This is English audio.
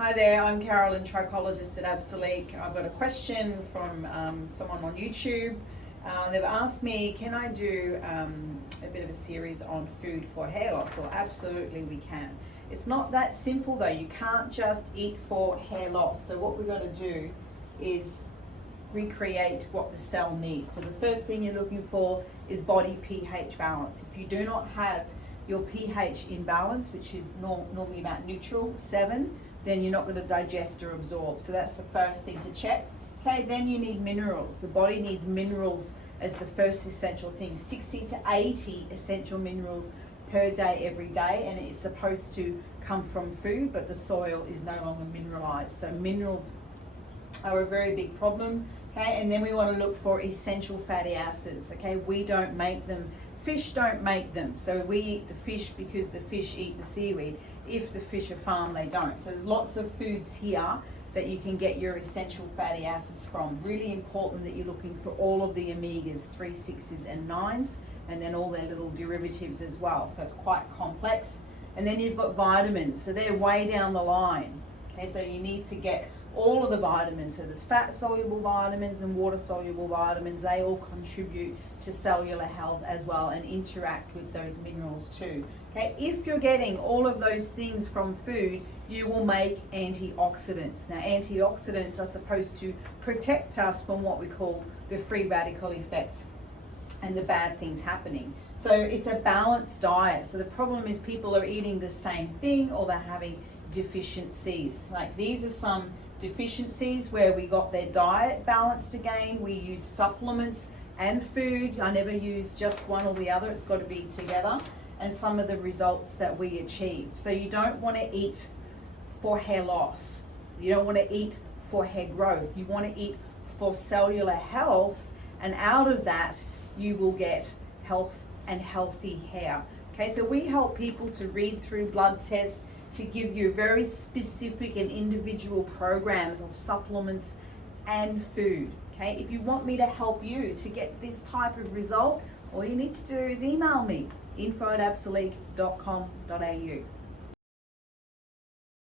Hi there, I'm Carolyn, Trichologist at Absolique. I've got a question from someone on YouTube. They've asked me, can I do a bit of a series on food for hair loss? Well, absolutely we can. It's not that simple though. You can't just eat for hair loss. So what we've got to do is recreate what the cell needs. So the first thing you're looking for is body pH balance. If you do not have your pH in balance, which is normally about neutral, 7, then you're not going to digest or absorb. So that's the first thing to check. Okay, then you need minerals. The body needs minerals as the first essential thing. 60 to 80 essential minerals per day, every day, and it's supposed to come from food, but the soil is no longer mineralized. So minerals are a very big problem. Okay, and then we want to look for essential fatty acids. Okay, we don't make them. Fish don't make them. So we eat the fish because the fish eat the seaweed. If the fish are farmed, they don't. So there's lots of foods here that you can get your essential fatty acids from. Really important that you're looking for all of the omegas, 3, 6s and 9s, and then all their little derivatives as well. So it's quite complex. And then you've got vitamins. So they're way down the line. Okay, so you need to get all of the vitamins. So there's fat soluble vitamins and water soluble vitamins. They all contribute to cellular health as well and interact with those minerals too. Okay, if you're getting all of those things from food, you will make antioxidants. Now antioxidants are supposed to protect us from what we call the free radical effect and the bad things happening. So it's a balanced diet. So the problem is people are eating the same thing or they're having deficiencies. Like these are some deficiencies where we got their diet balanced again. We use supplements and food. I never use just one or the other. It's got to be together. And some of the results that we achieve. So you don't want to eat for hair loss. You don't want to eat for hair growth. You want to eat for cellular health, and out of that you will get health and healthy hair. Okay, so we help people to read through blood tests to give you very specific and individual programs of supplements and food. Okay, if you want me to help you to get this type of result, all you need to do is email me, info@absolique.com.au.